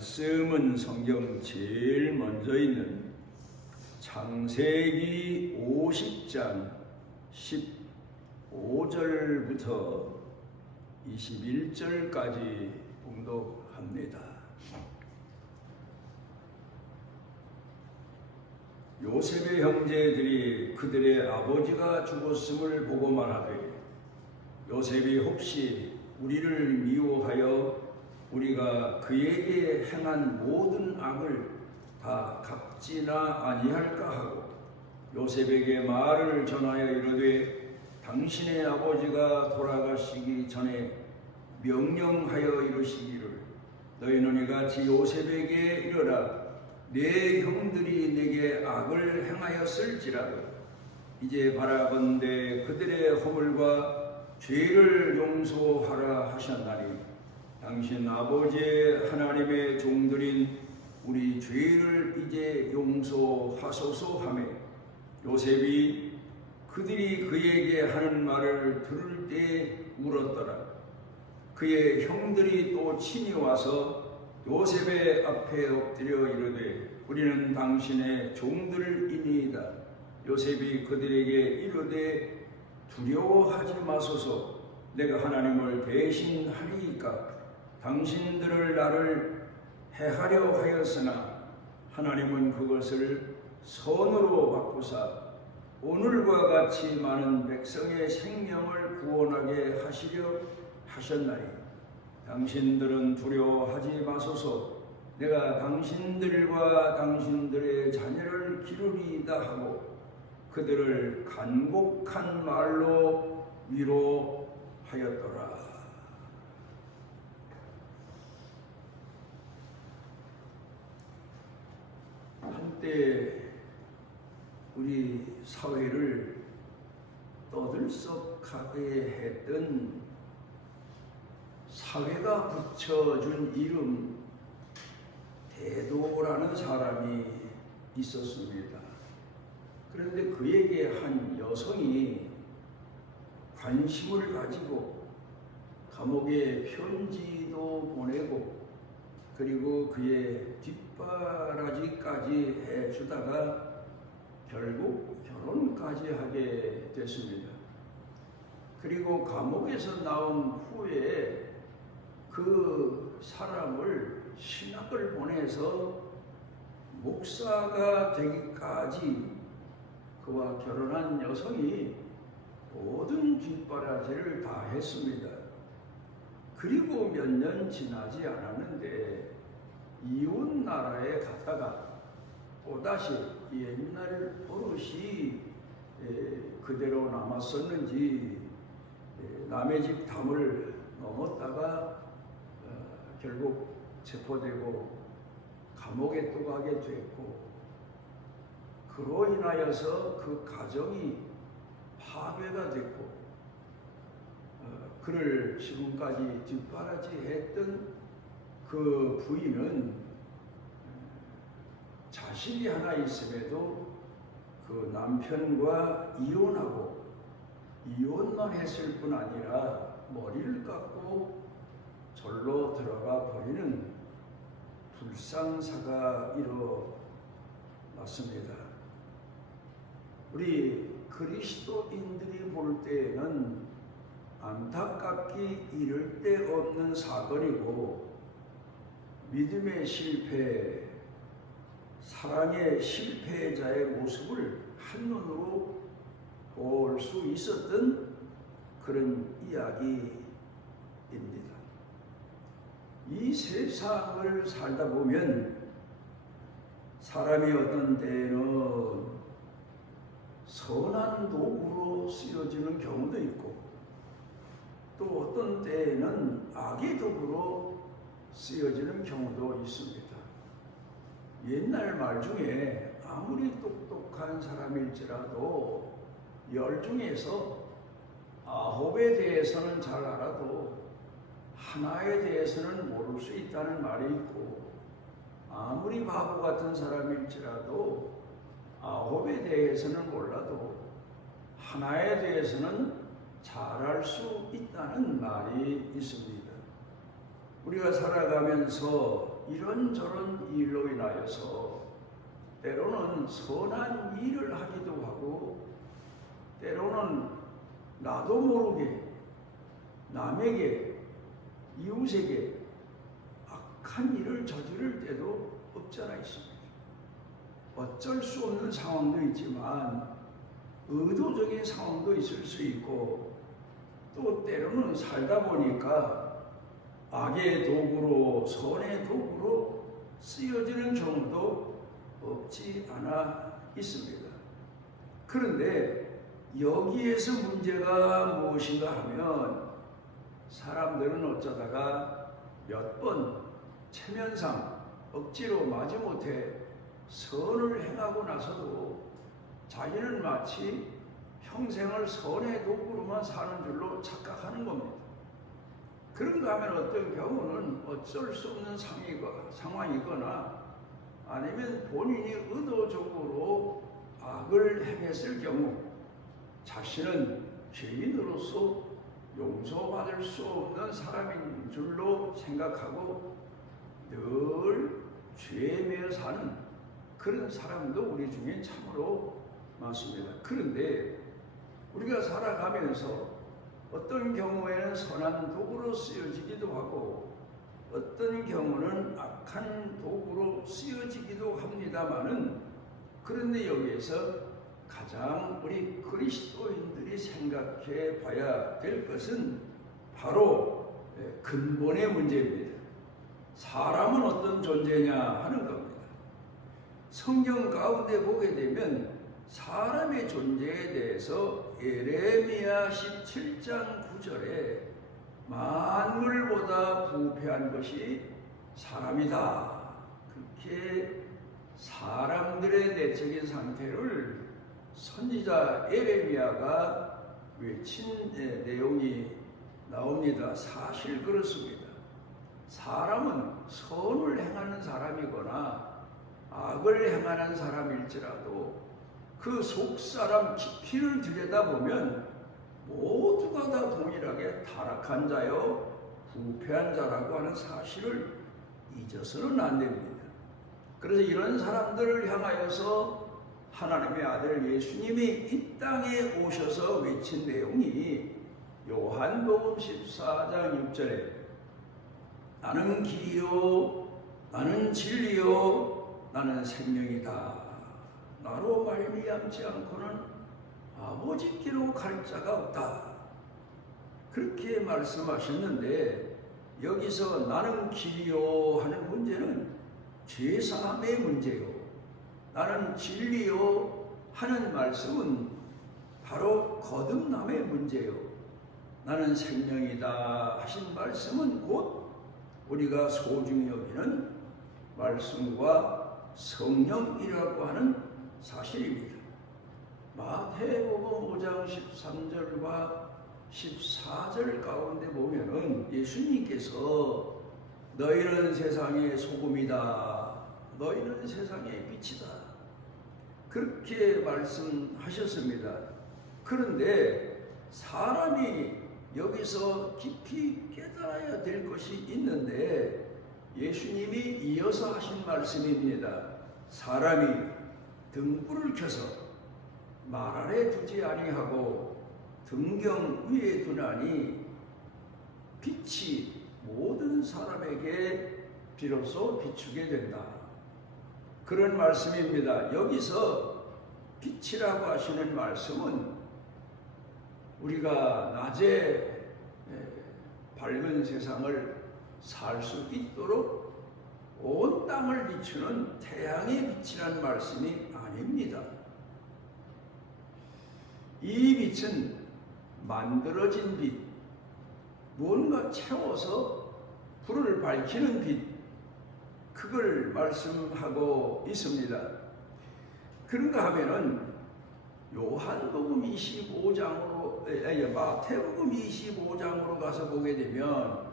말씀은 성경 제일 먼저 있는 창세기 50장 15절부터 21절까지 봉독합니다. 요셉의 형제들이 그들의 아버지가 죽었음을 보고 말하되 요셉이 혹시 우리를 미워하여 우리가 그에게 행한 모든 악을 다 갚지나 아니할까 하고 요셉에게 말을 전하여 이르되 당신의 아버지가 돌아가시기 전에 명령하여 이르시기를 너희는 이같이 요셉에게 이르라 내 형들이 내게 악을 행하였을지라도 이제 바라건대 그들의 허물과 죄를 용서하라 하셨나니 당신 아버지의 하나님의 종들인 우리 죄를 이제 용서하소서 하며 요셉이 그들이 그에게 하는 말을 들을 때 울었더라. 그의 형들이 또 친히 와서 요셉의 앞에 엎드려 이르되 우리는 당신의 종들이니이다. 요셉이 그들에게 이르되 두려워하지 마소서. 내가 하나님을 대신하리이까 당신들을 나를 해하려 하였으나 하나님은 그것을 선으로 바꾸사 오늘과 같이 많은 백성의 생명을 구원하게 하시려 하셨나니 당신들은 두려워하지 마소서. 내가 당신들과 당신들의 자녀를 기르리이다 하고 그들을 간곡한 말로 위로하였더라. 한때 우리 사회를 떠들썩하게 했던 사회가 붙여준 이름 대도라는 사람이 있었습니다. 그런데 그에게 한 여성이 관심을 가지고 감옥에 편지도 보내고 그리고 그의 뒷바라지까지 해주다가 결국 결혼까지 하게 됐습니다. 그리고 감옥에서 나온 후에 그 사람을 신학을 보내서 목사가 되기까지 그와 결혼한 여성이 모든 뒷바라지를 다 했습니다. 그리고 몇 년 지나지 않았는데 이웃 나라에 갔다가 또다시 옛날 버릇이 그대로 남았었는지 남의 집 담을 넘었다가 결국 체포되고 감옥에 또 가게 됐고 그로 인하여서 그 가정이 파괴가 됐고 그를 지금까지 뒷바라지했던 그 부인은 자식이 하나 있음에도 그 남편과 이혼하고 이혼만 했을 뿐 아니라 머리를 깎고 절로 들어가 버리는 불상사가 일어났습니다. 우리 그리스도인들이 볼 때에는 안타깝기 이를 데 없는 사건이고 믿음의 실패, 사랑의 실패자의 모습을 한눈으로 볼 수 있었던 그런 이야기입니다. 이 세상을 살다 보면 사람이 어떤 때에는 선한 도구로 쓰여지는 경우도 있고 또 어떤 때에는 악의 도구로 쓰여지는 경우도 있습니다. 옛날 말 중에 아무리 똑똑한 사람일지라도 10 중에서 9에 대해서는 잘 알아도 하나에 대해서는 모를 수 있다는 말이 있고 아무리 바보 같은 사람일지라도 9에 대해서는 몰라도 하나에 대해서는 잘 알 수 있다는 말이 있습니다. 우리가 살아가면서 이런저런 일로 인하여서 때로는 선한 일을 하기도 하고 때로는 나도 모르게 남에게 이웃에게 악한 일을 저지를 때도 없잖아 있습니다. 어쩔 수 없는 상황도 있지만 의도적인 상황도 있을 수 있고 또 때로는 살다 보니까 악의 도구로 선의 도구로 쓰여지는 경우도 없지 않아 있습니다. 그런데 여기에서 문제가 무엇인가 하면 사람들은 어쩌다가 몇 번 체면상 억지로 마지못해 선을 행하고 나서도 자기는 마치 평생을 선의 도구로만 사는 줄로 착각하는 겁니다. 그런가 하면 어떤 경우는 어쩔 수 없는 상황이거나 아니면 본인이 의도적으로 악을 행했을 경우 자신은 죄인으로서 용서받을 수 없는 사람인 줄로 생각하고 늘 죄에 매여 사는 그런 사람도 우리 중에 참으로 많습니다. 그런데 우리가 살아가면서 어떤 경우에는 선한 도구로 쓰여지기도 하고 어떤 경우는 악한 도구로 쓰여지기도 합니다마는 그런데 여기에서 가장 우리 그리스도인들이 생각해 봐야 될 것은 바로 근본의 문제입니다. 사람은 어떤 존재냐 하는 겁니다. 성경 가운데 보게 되면 사람의 존재에 대해서 예레미야 17장 9절에 만물보다 부패한 것이 사람이다. 그렇게 사람들의 내적인 상태를 선지자 예레미야가 외친 내용이 나옵니다. 사실 그렇습니다. 사람은 선을 행하는 사람이거나 악을 행하는 사람일지라도 그 속사람 깊이를 들여다보면 모두가 다 동일하게 타락한 자요 부패한 자라고 하는 사실을 잊어서는 안 됩니다. 그래서 이런 사람들을 향하여서 하나님의 아들 예수님이 이 땅에 오셔서 외친 내용이 요한복음 14장 6절에 나는 길이요 나는 진리요 나는 생명이다. 나로 말미암지 않고는 아버지께로 갈 자가 없다. 그렇게 말씀하셨는데 여기서 나는 길이요 하는 문제는 죄사함의 문제요. 나는 진리요 하는 말씀은 바로 거듭남의 문제요. 나는 생명이다 하신 말씀은 곧 우리가 소중히 여기는 말씀과 성령이라고 하는 사실입니다. 마태복음 5장 13절과 14절 가운데 보면은 예수님께서 너희는 세상의 소금이다. 너희는 세상의 빛이다. 그렇게 말씀하셨습니다. 그런데 사람이 여기서 깊이 깨달아야 될 것이 있는데 예수님이 이어서 하신 말씀입니다. 사람이 등불을 켜서 말 아래 두지 아니하고 등경 위에 두나니 빛이 모든 사람에게 비로소 비추게 된다. 그런 말씀입니다. 여기서 빛이라고 하시는 말씀은 우리가 낮에 밝은 세상을 살 수 있도록 온 땅을 비추는 태양의 빛이라는 말씀이 아닙니다. 이 빛은 만들어진 빛, 무언가 채워서 불을 밝히는 빛, 그걸 말씀하고 있습니다. 그런가 하면은 요한복음 25장으로 마태복음 25장으로 가서 보게 되면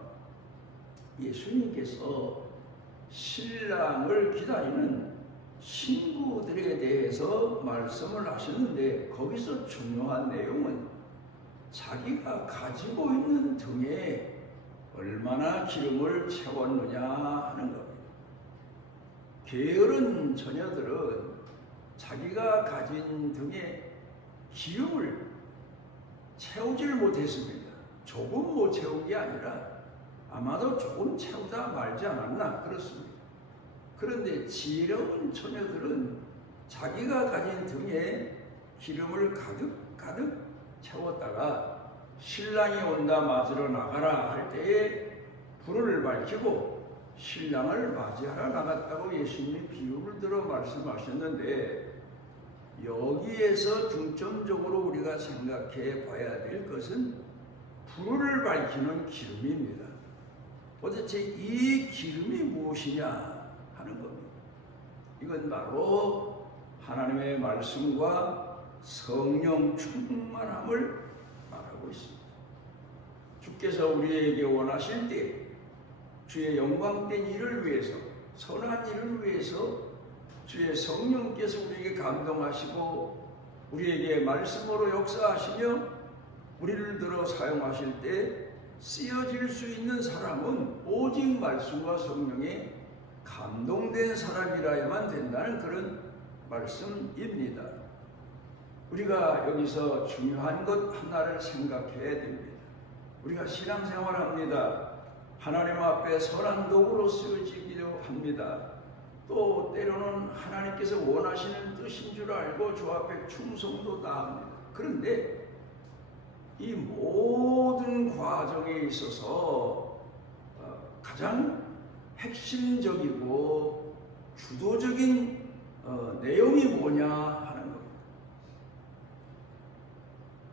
예수님께서 신랑을 기다리는 신부들에 대해서 말씀을 하셨는데 거기서 중요한 내용은 자기가 가지고 있는 등에 얼마나 기름을 채웠느냐 하는 겁니다. 게으른 처녀들은 자기가 가진 등에 기름을 채우지를 못했습니다. 조금 못 채운 게 아니라 아마도 조금 채우다 말지 않았나 그렇습니다. 그런데 지혜로운 처녀들은 자기가 가진 등에 기름을 가득 채웠다가 신랑이 온다 맞으러 나가라 할 때에 불을 밝히고 신랑을 맞이하러 나갔다고 예수님이 비유를 들어 말씀하셨는데, 여기에서 중점적으로 우리가 생각해 봐야 될 것은 불을 밝히는 기름입니다. 도대체 이 기름이 무엇이냐 하는 겁니다. 이건 바로 하나님의 말씀과 성령 충만함을 말하고 있습니다. 주께서 우리에게 원하실 때 주의 영광된 일을 위해서, 선한 일을 위해서 주의 성령께서 우리에게 감동하시고 우리에게 말씀으로 역사하시며 우리를 들어 사용하실 때 쓰여질 수 있는 사람은 오직 말씀과 성령에 감동된 사람이라야만 된다는 그런 말씀입니다. 우리가 여기서 중요한 것 하나를 생각해야 됩니다. 우리가 신앙생활합니다. 하나님 앞에 선한 도구로 쓰여지기도 합니다. 또 때로는 하나님께서 원하시는 뜻인 줄 알고 주 앞에 충성도 다합니다. 그런데 이 모든 과정에 있어서 가장 핵심적이고 주도적인 내용이 뭐냐 하는 겁니다.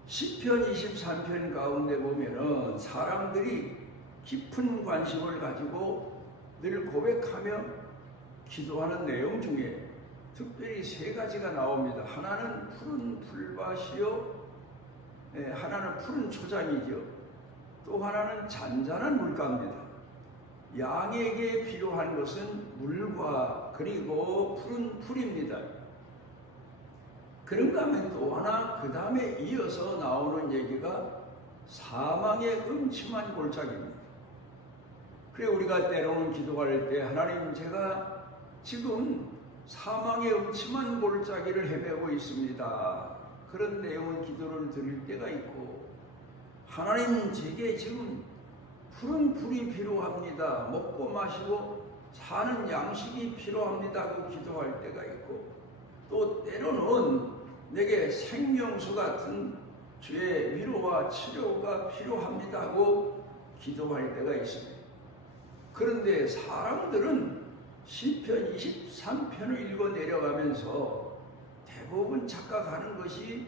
시편 23편 가운데 보면은 사람들이 깊은 관심을 가지고 늘 고백하며 기도하는 내용 중에 특별히 세 가지가 나옵니다. 하나는 푸른 풀밭이요, 하나는 푸른 초장이죠. 또 하나는 잔잔한 물가입니다. 양에게 필요한 것은 물과 그리고 푸른 풀입니다. 그런가 하면 또 하나 그 다음에 이어서 나오는 얘기가 사망의 음침한 골짜기입니다. 그래 우리가 때로는 기도할 때 하나님 제가 지금 사망의 음침한 골짜기를 헤매고 있습니다. 그런 내용의 기도를 드릴 때가 있고, 하나님 제게 지금 푸른 풀이 필요합니다. 먹고 마시고 사는 양식이 필요합니다 하고 기도할 때가 있고, 또 때로는 내게 생명수 같은 주의 위로와 치료가 필요합니다 하고 기도할 때가 있습니다. 그런데 사람들은 시편 23편을 읽어 내려가면서 대부분 착각하는 것이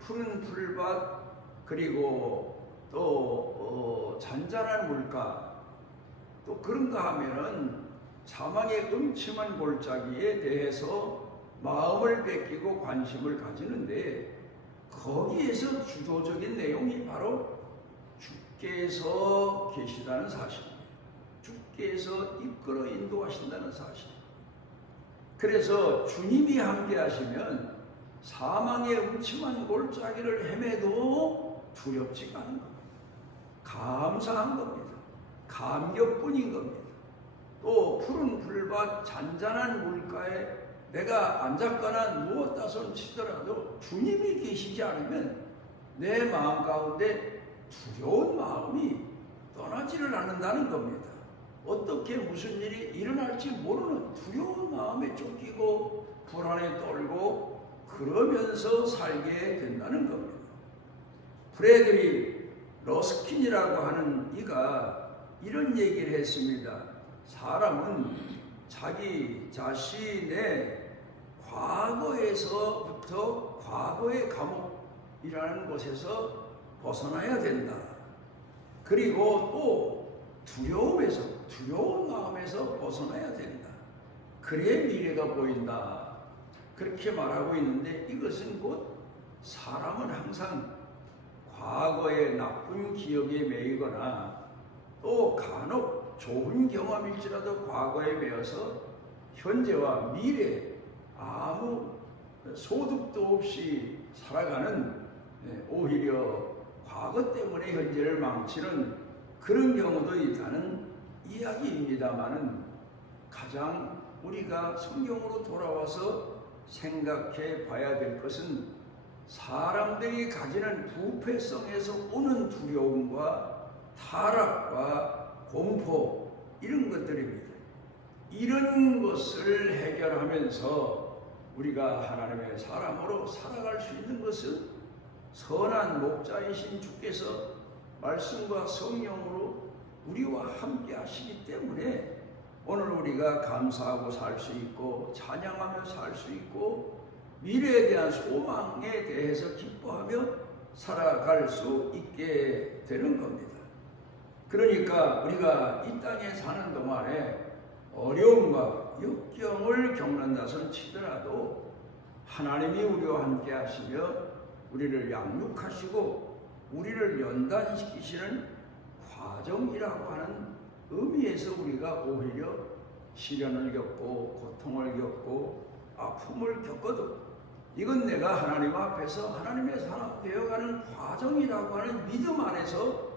푸른 풀밭 그리고 또 잔잔한 물가, 또 그런가 하면은 사망의 음침한 골짜기에 대해서 마음을 뺏기고 관심을 가지는데, 거기에서 주도적인 내용이 바로 주께서 계시다는 사실입니다. 주께서 이끌어 인도하신다는 사실. 그래서 주님이 함께 하시면 사망의 음침한 골짜기를 헤매도 두렵지가 않은 겁니다. 감사한 겁니다. 감격뿐인 겁니다. 또 푸른 풀밭 잔잔한 물가에 내가 앉았거나 누웠다 손 치더라도 주님이 계시지 않으면 내 마음 가운데 두려운 마음이 떠나지를 않는다는 겁니다. 어떻게 무슨 일이 일어날지 모르는 두려운 마음에 쫓기고 불안에 떨고 그러면서 살게 된다는 겁니다. 프레드릭 러스킨이라고 하는 이가 이런 얘기를 했습니다. 사람은 자기 자신의 과거에서부터 과거의 감옥이라는 곳에서 벗어나야 된다. 그리고 또 두려운 마음에서 벗어나야 된다. 그래야 미래가 보인다. 그렇게 말하고 있는데, 이것은 곧 사람은 항상 과거의 나쁜 기억에 매이거나 또 간혹 좋은 경험일지라도 과거에 매여서 현재와 미래 아무 소득도 없이 살아가는, 오히려 과거 때문에 현재를 망치는 그런 경우도 있다는 이야기입니다마는 가장 우리가 성경으로 돌아와서 생각해 봐야 될 것은 사람들이 가지는 부패성에서 오는 두려움과 타락과 공포 이런 것들입니다. 이런 것을 해결하면서 우리가 하나님의 사람으로 살아갈 수 있는 것은 선한 목자이신 주께서 말씀과 성령으로 우리와 함께 하시기 때문에 오늘 우리가 감사하고 살 수 있고 찬양하며 살 수 있고 미래에 대한 소망에 대해서 기뻐하며 살아갈 수 있게 되는 겁니다. 그러니까 우리가 이 땅에 사는 동안에 어려움과 역경을 겪는다선 치더라도 하나님이 우리와 함께 하시며 우리를 양육하시고 우리를 연단시키시는 과정이라고 하는 의미에서 우리가 오히려 시련을 겪고 고통을 겪고 아픔을 겪어도 이건 내가 하나님 앞에서 하나님의 사람 되어가는 과정이라고 하는 믿음 안에서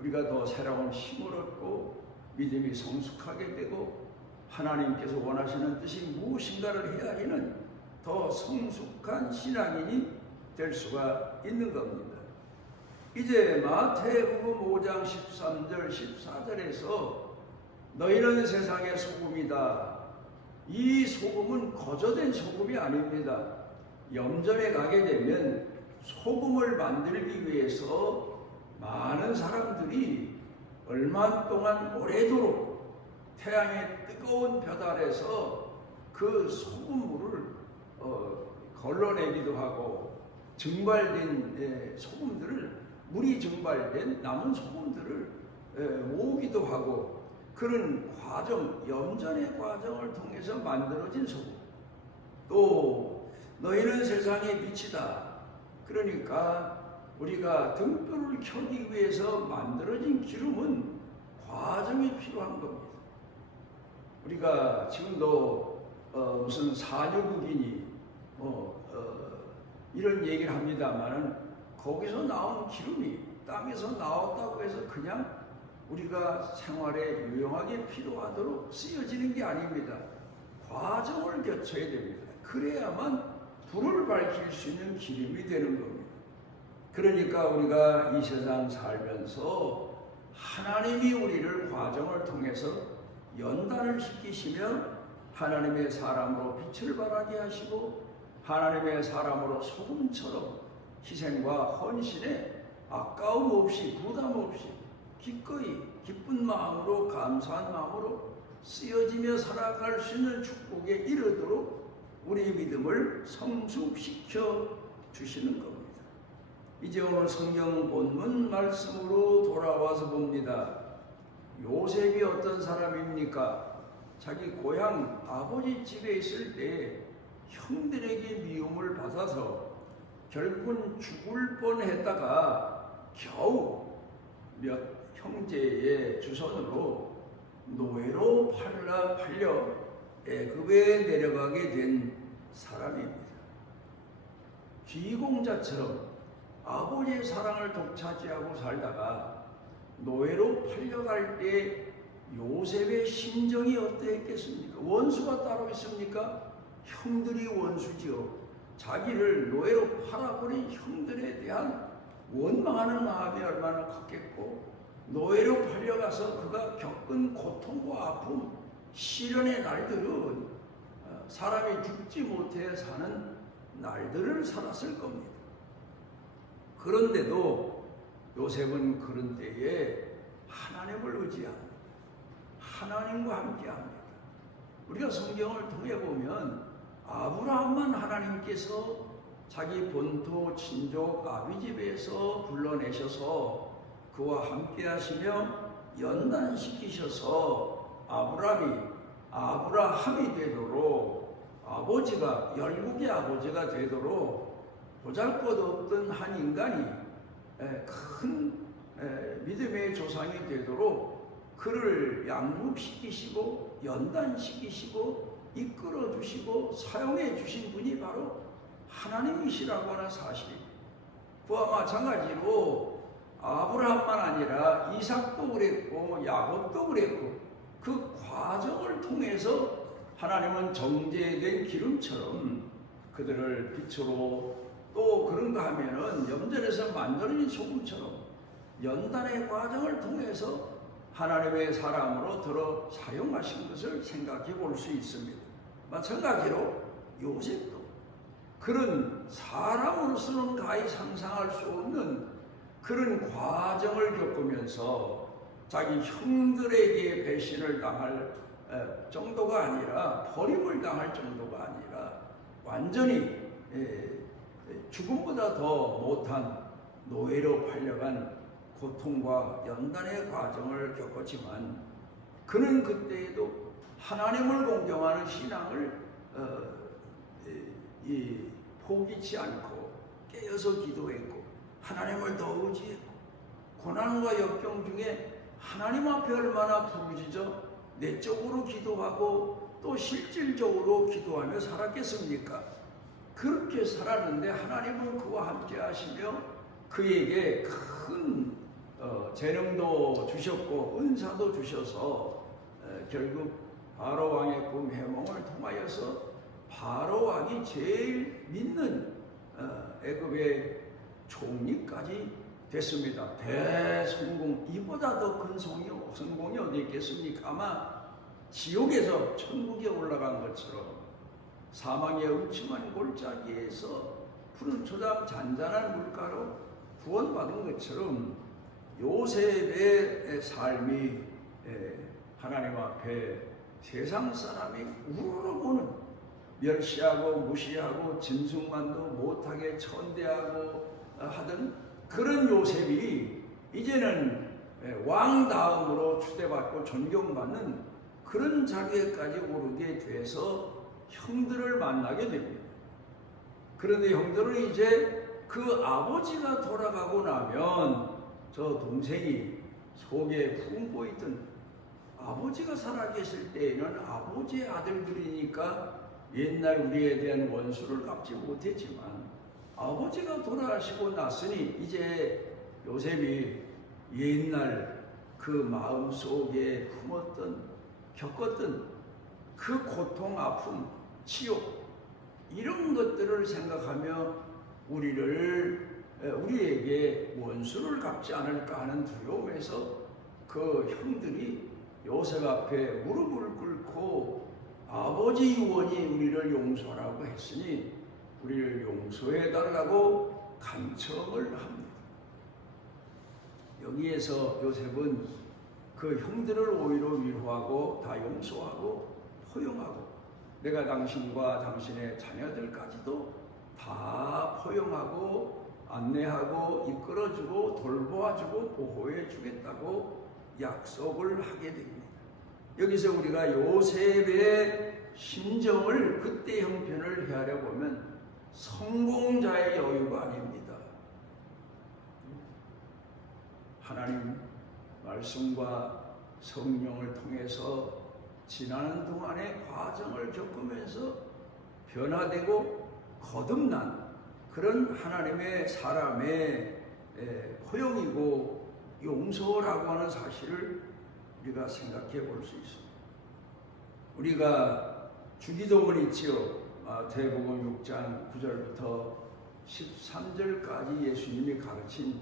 우리가 더 새로운 힘을 얻고 믿음이 성숙하게 되고 하나님께서 원하시는 뜻이 무엇인가를 헤아리는 더 성숙한 신앙인이 될 수가 있는 겁니다. 이제 마태복음 5장 13절 14절에서 너희는 세상의 소금이다. 이 소금은 거저된 소금이 아닙니다. 염전에 가게 되면 소금을 만들기 위해서 많은 사람들이 얼마 동안 오래도록 태양의 뜨거운 볕 아래서 그 소금물을 걸러내기도 하고 증발된 소금들을 물이 증발된 남은 소금들을 모으기도 하고 그런 과정, 염전의 과정을 통해서 만들어진 소금. 또 너희는 세상의 빛이다. 그러니까 우리가 등불을 켜기 위해서 만들어진 기름은 과정이 필요한 겁니다. 우리가 지금도 무슨 산유국이니 이런 얘기를 합니다만은 거기서 나온 기름이 땅에서 나왔다고 해서 그냥 우리가 생활에 유용하게 필요하도록 쓰여지는 게 아닙니다. 과정을 거쳐야 됩니다. 그래야만 불을 밝힐 수 있는 기름이 되는 겁니다. 그러니까 우리가 이 세상 살면서 하나님이 우리를 과정을 통해서 연단을 시키시며 하나님의 사람으로 빛을 발하게 하시고 하나님의 사람으로 소금처럼 희생과 헌신에 아까움 없이 부담 없이 기꺼이 기쁜 마음으로 감사한 마음으로 쓰여지며 살아갈 수 있는 축복에 이르도록 우리의 믿음을 성숙시켜 주시는 겁니다. 이제 오늘 성경 본문 말씀으로 돌아와서 봅니다. 요셉이 어떤 사람입니까? 자기 고향 아버지 집에 있을 때 형들에게 미움을 받아서 결국은 죽을 뻔했다가 겨우 몇 형제의 주선으로 노예로 팔려 애굽에 내려가게 된 사람입니다. 귀공자처럼 아버지의 사랑을 독차지하고 살다가 노예로 팔려갈 때 요셉의 심정이 어떠했겠습니까? 원수가 따로 있습니까? 형들이 원수지요. 자기를 노예로 팔아버린 형들에 대한 원망하는 마음이 얼마나 컸겠고 노예로 팔려가서 그가 겪은 고통과 아픔, 시련의 날들은 사람이 죽지 못해 사는 날들을 살았을 겁니다. 그런데도 요셉은 그런 때에 하나님을 의지합니다. 하나님과 함께합니다. 우리가 성경을 통해 보면 아브라함만 하나님께서 자기 본토 친족 아비집에서 불러내셔서 그와 함께하시며 연단시키셔서 아브라함이 되도록 아버지가 열국의 아버지가 되도록 보잘것없던 한 인간이 큰 믿음의 조상이 되도록 그를 양육시키시고 연단시키시고 이끌어 주시고 사용해 주신 분이 바로 하나님이시라고 하는 사실입니다. 그와 마찬가지로 아브라함만 아니라 이삭도 그랬고 야곱도 그랬고 그 과정을 통해서 하나님은 정제된 기름처럼 그들을 빛으로 또 그런가 하면은 염전에서 만들어진 소금처럼 연단의 과정을 통해서 하나님의 사람으로 들어 사용하신 것을 생각해 볼 수 있습니다. 마찬가지로 요셉도 그런 사람으로서는 가히 상상할 수 없는 그런 과정을 겪으면서 자기 형들에게 배신을 당할 정도가 아니라 버림을 당할 정도가 아니라 완전히 죽음보다 더 못한 노예로 팔려간 고통과 연단의 과정을 겪었지만 그는 그때에도 하나님을 공경하는 신앙을 포기치 않고 깨어서 기도했고 하나님을 더 의지했고 고난과 역경 중에 하나님 앞에 얼마나 부르짖어 내적으로 기도하고 또 실질적으로 기도하며 살았겠습니까? 그렇게 살았는데 하나님은 그와 함께 하시며 그에게 큰 재능도 주셨고 은사도 주셔서 결국 바로 왕의 꿈 해몽을 통하여서 바로 왕이 제일 믿는 애굽의 총리까지 됐습니다. 대성공, 이보다 더 큰 성공이 어디 있겠습니까? 아마 지옥에서 천국에 올라간 것처럼 사망의 음침한 골짜기에서 푸른 초장 잔잔한 물가로 구원받은 것처럼 요셉의 삶이 하나님 앞에 세상 사람이 우러러보는 멸시하고 무시하고 진숙만도 못하게 천대하고 하던 그런 요셉이 이제는 왕 다음으로 추대받고 존경받는 그런 자리에까지 오르게 돼서 형들을 만나게 됩니다. 그런데 형들은 이제 그 아버지가 돌아가고 나면 저 동생이 속에 품고 있던 아버지가 살아계실 때에는 아버지의 아들들이니까 옛날 우리에 대한 원수를 갚지 못했지만 아버지가 돌아가시고 났으니 이제 요셉이 옛날 그 마음 속에 품었던 겪었던 그 고통, 아픔, 치욕 이런 것들을 생각하며 우리에게 원수를 갚지 않을까 하는 두려움에서 그 형들이 요셉 앞에 무릎을 꿇고 아버지 유언이 우리를 용서하라고 했으니 우리를 용서해 달라고 간청을 합니다. 여기에서 요셉은 그 형들을 오히려 위로하고 다 용서하고 포용하고 내가 당신과 당신의 자녀들까지도 다 포용하고 안내하고 이끌어주고 돌보아주고 보호해 주겠다고 약속을 하게 됩니다. 여기서 우리가 요셉의 심정을 그때 형편을 헤아려 보면 성공자의 여유가 아닙니다. 하나님 말씀과 성령을 통해서 지나는 동안의 과정을 겪으면서 변화되고 거듭난 그런 하나님의 사람의 포용이고 용서라고 하는 사실을 우리가 생각해 볼 수 있습니다. 우리가 주기도문 있지요. 마태복음 6장 9절부터 13절까지 예수님이 가르친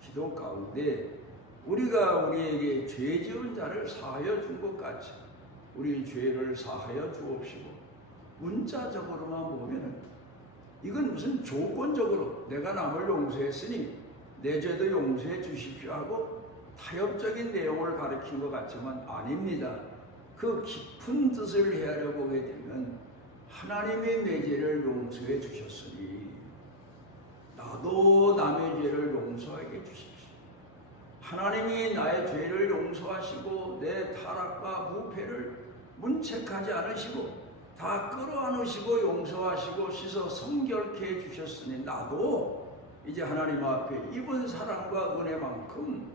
기도 가운데 우리가 우리에게 죄 지은 자를 사하여 준 것 같이 우리 죄를 사하여 주옵시고 문자적으로만 보면은 이건 무슨 조건적으로 내가 남을 용서했으니 내 죄도 용서해 주십시오 하고 타협적인 내용을 가르친 것 같지만 아닙니다. 그 깊은 뜻을 헤아려 보게 되면 하나님의 내 죄를 용서해 주셨으니 나도 남의 죄를 용서하게 주십시오. 하나님이 나의 죄를 용서하시고 내 타락과 부패를 문책하지 않으시고 다 끌어안으시고 용서하시고 씻어 성결케 해주셨으니 나도 이제 하나님 앞에 입은 사랑과 은혜만큼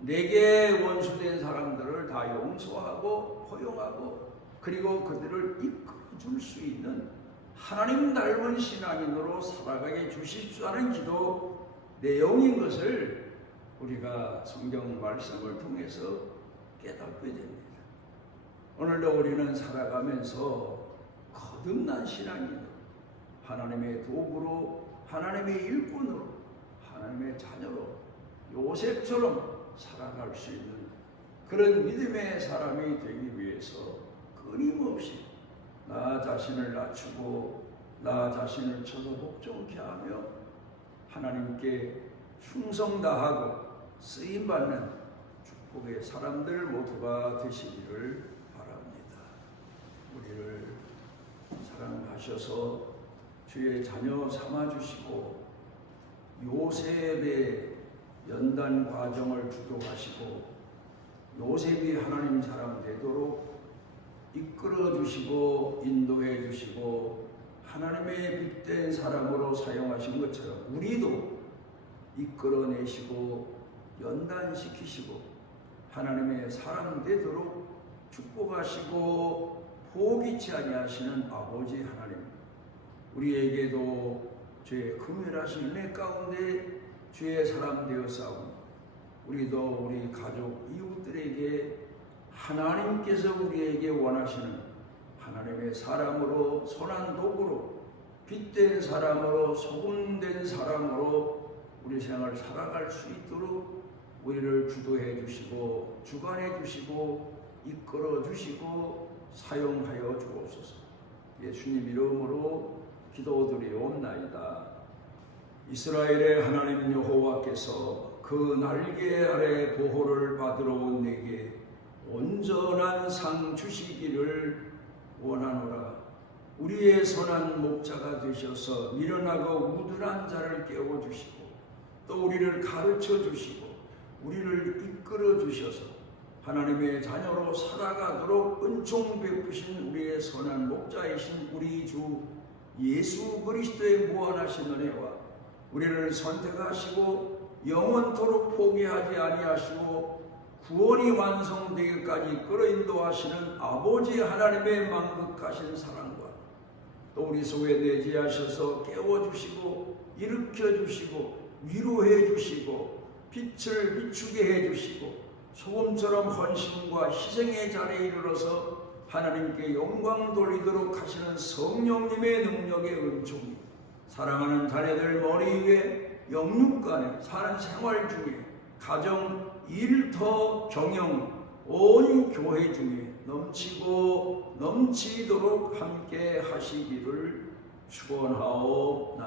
내게 원수된 사람들을 다 용서하고 포용하고 그리고 그들을 이끌어줄 수 있는 하나님 닮은 신앙인으로 살아가게 주십시오 하는 기도 내용인 것을 우리가 성경 말씀을 통해서 깨닫게 됩니다. 오늘도 우리는 살아가면서 거듭난 신앙인으로, 하나님의 도구로, 하나님의 일꾼으로, 하나님의 자녀로 요셉처럼 살아갈 수 있는 그런 믿음의 사람이 되기 위해서 끊임없이 나 자신을 낮추고 나 자신을 쳐서 복종케 하며 하나님께 충성 다하고 쓰임받는 축복의 사람들 모두가 되시기를 바랍니다. 우리를 사랑하셔서 주의 자녀 삼아주시고 요셉의 연단 과정을 주도하시고 요셉이 하나님 사람 되도록 이끌어 주시고 인도해 주시고 하나님의 빛된 사람으로 사용하신 것처럼 우리도 이끌어내시고 연단시키시고 하나님의 사람 되도록 축복하시고 포기치 아니하시는 아버지 하나님, 우리에게도 주의 긍휼하신 은혜 가운데 주의 사람 되어 싸우니 우리도 우리 가족 이웃들에게 하나님께서 우리에게 원하시는 하나님의 사람으로, 선한 도구로, 빛된 사람으로, 소금된 사람으로 우리 생활을 살아갈 수 있도록 우리를 주도해 주시고 주관해 주시고 이끌어 주시고 사용하여 주옵소서. 예수님 이름으로 기도드리옵나이다. 이스라엘의 하나님 여호와께서 그 날개 아래 보호를 받으러 온 내게 온전한 상 주시기를 원하노라. 우리의 선한 목자가 되셔서 미련하고 우둔한 자를 깨워주시고 또 우리를 가르쳐 주시고 우리를 이끌어 주셔서 하나님의 자녀로 살아가도록 은총 베푸신 우리의 선한 목자이신 우리 주 예수 그리스도의 무한하신 은혜와 우리를 선택하시고 영원토록 포기하지 아니하시고 구원이 완성되기까지 이끌어 인도하시는 아버지 하나님의 만극하신 사랑과 또 우리 속에 내재하셔서 깨워주시고 일으켜주시고 위로해 주시고 빛을 비추게 해주시고 소금처럼 헌신과 희생의 자리에 이르러서 하나님께 영광 돌리도록 하시는 성령님의 능력의 은총이 사랑하는 자녀들 머리 위에 영육간에 사는 생활 중에 가정, 일터, 경영, 온 교회 중에 넘치고 넘치도록 함께 하시기를 축원하옵나이다.